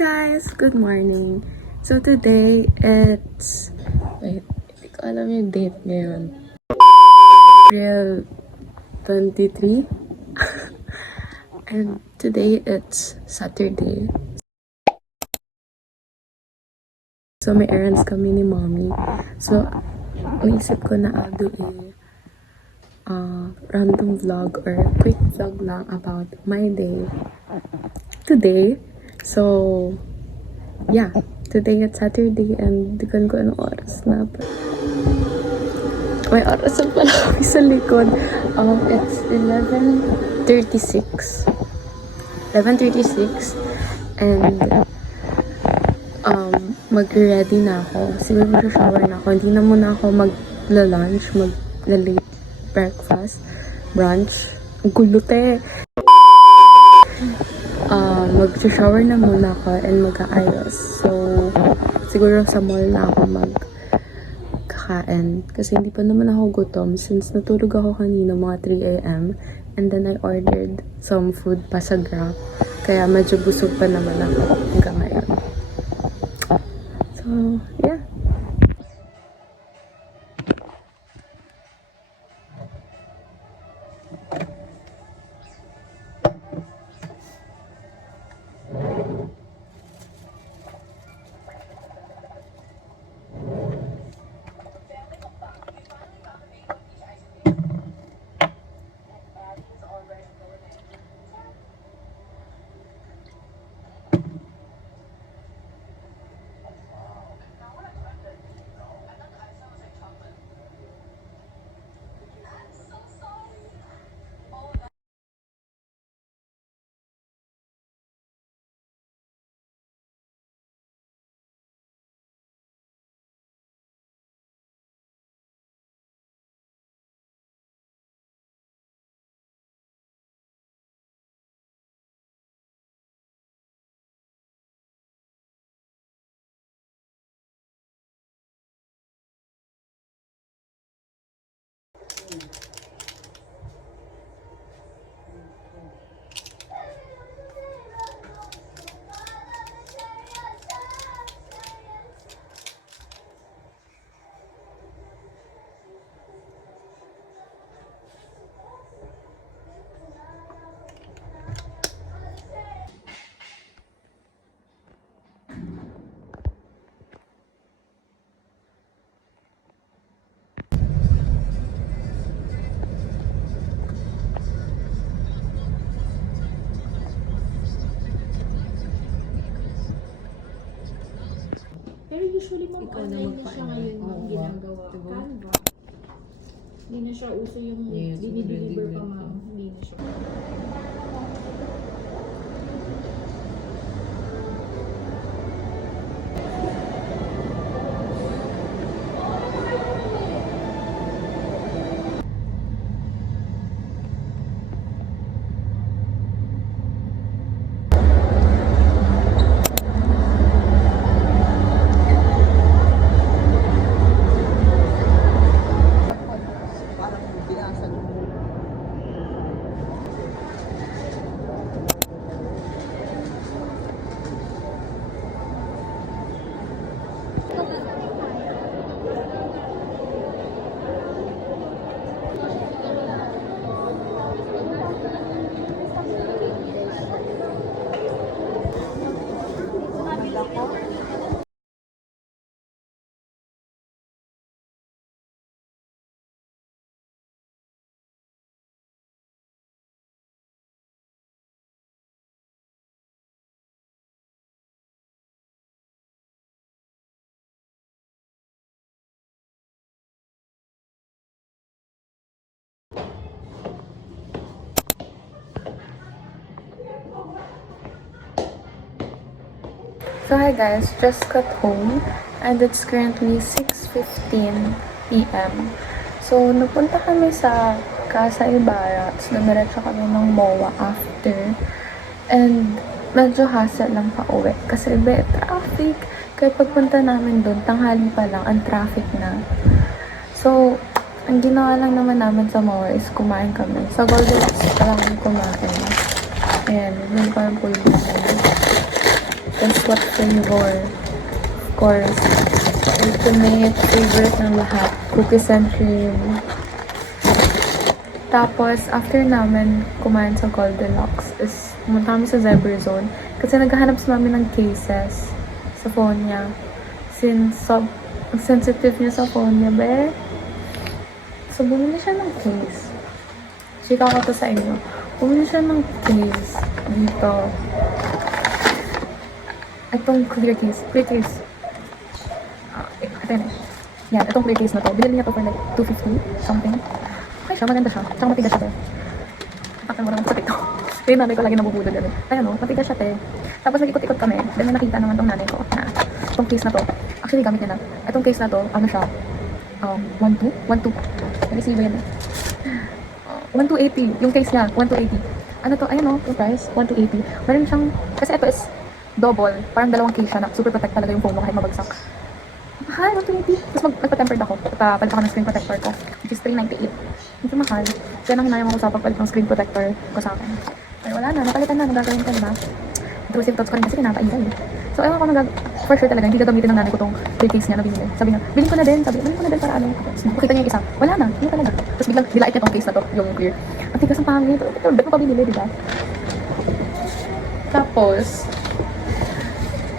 guys! Good morning! So today, it's... Wait, hindi ko alam yung date ngayon. April 23? And today, it's Saturday. So may errands kami ni mommy. So, naisip ko na I'll do a random vlog or quick vlog lang about my day today. So, yeah. Today it's Saturday and di ko anong oras na. May oras na pala kami sa likod. It's 11:36. 11:36 and mag-ready na ako. Siguro mag-shower na ako. Hindi na muna ako mag-lunch, mag-late breakfast, brunch. Ang gulo te. Mag-shower na muna ako and mag-aayos. So, siguro sa mall na ako mag-kakain. Kasi hindi pa naman ako gutom since natulog ako kanina mga 3 AM. And then I ordered some food pa sa Grab. Kaya medyo busog pa naman ako hanggang ngayon. So, yeah. Pero usually mga Ikaw na online na siya magpaano. ngayon ang ginagawa. Diba? Canva. Hindi na siya uso yung Yes, dinideliver ready pa na ma'am. Hindi na siya. So hi guys, just got home and it's currently 6:15 PM. So napunta kami sa Casa Ibarra, so dumiretso kami ng MOA after and medyo hassle lang pa uwi kasi iba traffic. Kaya pagpunta namin doon, tanghali pa lang, ang traffic na. So, ang ginawa lang naman namin sa MOA is kumain kami. Sa Goldilocks pa lang kumain. Ayan, hindi pa yung pulbo namin. Guess what flavor? Of course, ultimate favorite ng lahat, cookies and cream. Tapos, after namin kumain sa Goldilocks, is pumunta kami sa Cyberzone. Kasi naghahanap sa namin ng cases sa phone niya. Since ang sensitive niya sa phone niya, be. So, bumili siya ng case. Chika ko to sa inyo. Bumili siya ng case dito. Itong clear case. Clear case. Ito yun. Yan, itong clear case na to. Binili niya to for like 250 something. Okay siya, maganda siya. Tsaka matigas siya, te. Takal mo naman sa TikTok. Kaya yung nanay ko lagi nabubulod yan, eh. Kaya no, matigas siya, te. Tapos nag-ikot-ikot kami. Then may nakita naman tong nanay ko na itong case na to. Actually, gamit niya na. Itong case na to, ano siya? 1.2? 1.2. Nag-receive yan, eh. 1,280. Yung case niya, 1,280. Ano to? Ayun, no? Yung price, 1,280. Meron siyang, kasi ito is double. Parang dalawang case siya na super protect talaga yung phone mo kahit mabagsak. Mahal, 1,280. Tapos nagpa-tempered ako. Palit ako ng screen protector ko, which is 398. Medyo mahal. Kaya nang hinayang ako sa pagpalit ng screen protector ko sa akin. Pero wala na, napalitan na, nagagawin ko, diba? Intrusive thoughts ko rin kasi kinakailan eh. So, ewan ko for sure talaga, hindi gagamitin ng nanay ko tong free case niya na binili. Sabi niya, bilhin ko na din, para ano. Tapos, makita niya yung isa, wala na, hindi talaga. Tapos biglang, nilait niya tong case na to, yung clear. Ang tigas ang pangit, bet mo pa binili, diba? Tapos,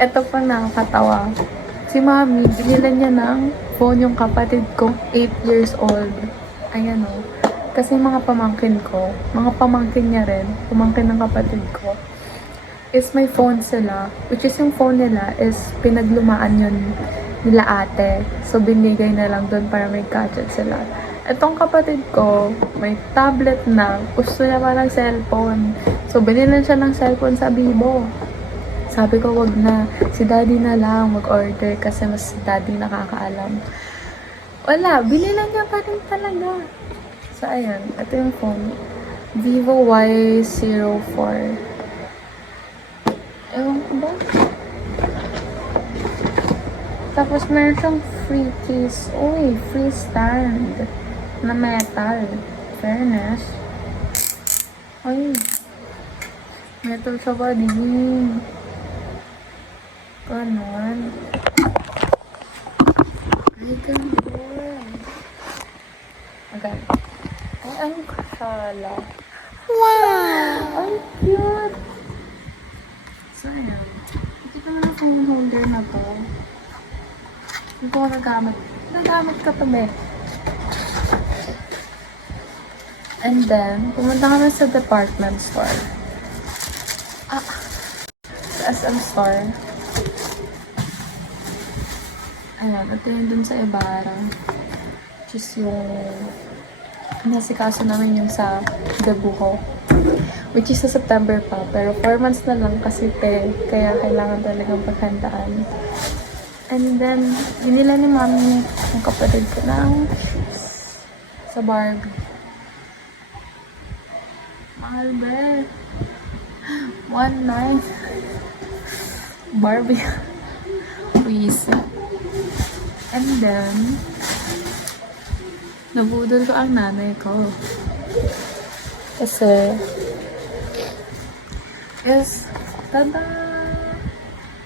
eto pa nakakatawa. Si mami, binilan niya ng phone yung kapatid ko, 8 years old. Ayan o. Kasi mga pamangkin niya rin, pamangkin ng kapatid ko, is may phone sila, which is yung phone nila is pinaglumaan yun nila ate. So, binigay na lang doon para may gadget sila. Itong kapatid ko, may tablet na, gusto niya pa ng cellphone. So, binilan siya ng cellphone sa Bibo. Sabi ko, wag na. Si daddy na lang mag-order kasi mas daddy nakakaalam. Wala, binilan niya pa rin talaga. So, ayan. Ito yung phone. Vivo Y04. Ewan ko ba? Tapos, meron siyang free case. Uy, free stand. Na metal. Fairness. Ay. Metal siya ba din? Ganon. Ay, ganon. Okay. Ay, ang kasala. Wow! Ay, cute! So, ayan. Ito naman ang phone holder na to. Hindi ko nagamit. Nagamit ka to, be. And then, pumunta kami sa department store. Sa SM store. Ayan, ito yung dun sa Ibarra. Which is yung nasikaso namin yung sa Dabuho. Which is sa September pa. Pero 4 months na lang kasi kaya kailangan talagang paghandaan. And then, binila ni mami yung kapatid ko ng shoes sa Barbie. Mahal ba? 1.9 Barbie. Please. And then, nabudol ko ang nanay ko. Kasi, tada!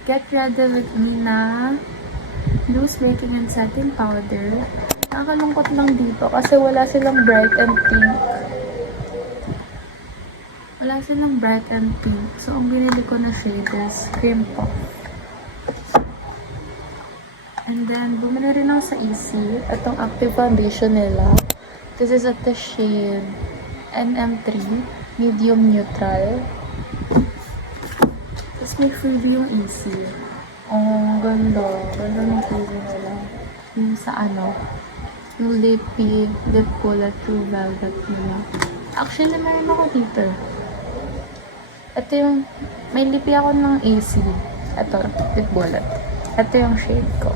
Get ready with me na loose baking and setting powder. Nakakalungkot lang dito kasi wala silang bright and pink. Wala silang bright and pink. So, ang binili ko na shade is cream puff. And then, bumili rin ako sa Easy. Itong active foundation nila. This is at the shade NM3. Medium neutral. Tapos may freebie yung Easy. Oh, ganda. Ganda ng freebie nila. Yung sa ano. Yung lippy, lip bullet, true velvet nila. Actually, meron ako dito. Ito yung, may lippy ako ng AC. Ito, lip bullet. Ito yung shade ko.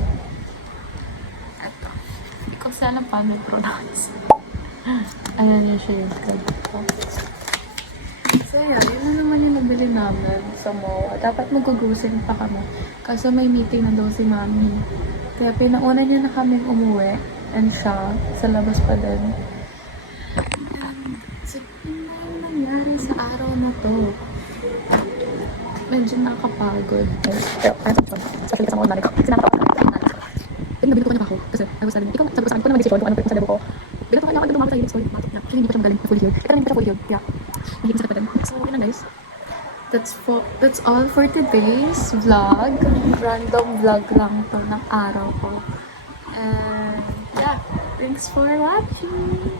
Ito. Hindi ko sana paano i-pronounce. Ayan yung shade ko. So, yeah, yun na naman yung nabili namin sa MOA. Dapat mag-grocery pa kami. Kaso may meeting na daw si mami. Kaya pinauna niya na kaming umuwi. And siya, sa labas pa din. And, so, yun na yung nangyari sa araw na to. medyo nakakapagod. Pero, parang sa mission. Especially kasama ko ng nanay ko. Kasi nakatawa ko ng nanay ko. Then, nabili ko kanya pa ako. Kasi, I was telling, ikaw, sabi ko sa akin, ikaw na mag-decision kung ano yung sa debo ko. Binato ko kanya ako dumamit sa helix ko. Batok niya. Kasi hindi pa siya magaling na full healed. Pero hindi pa siya full healed. Kaya, nahigit sa kapatid. So, yun lang guys. That's all for today's vlog. Random vlog lang to ng araw ko. And, yeah. Thanks for watching.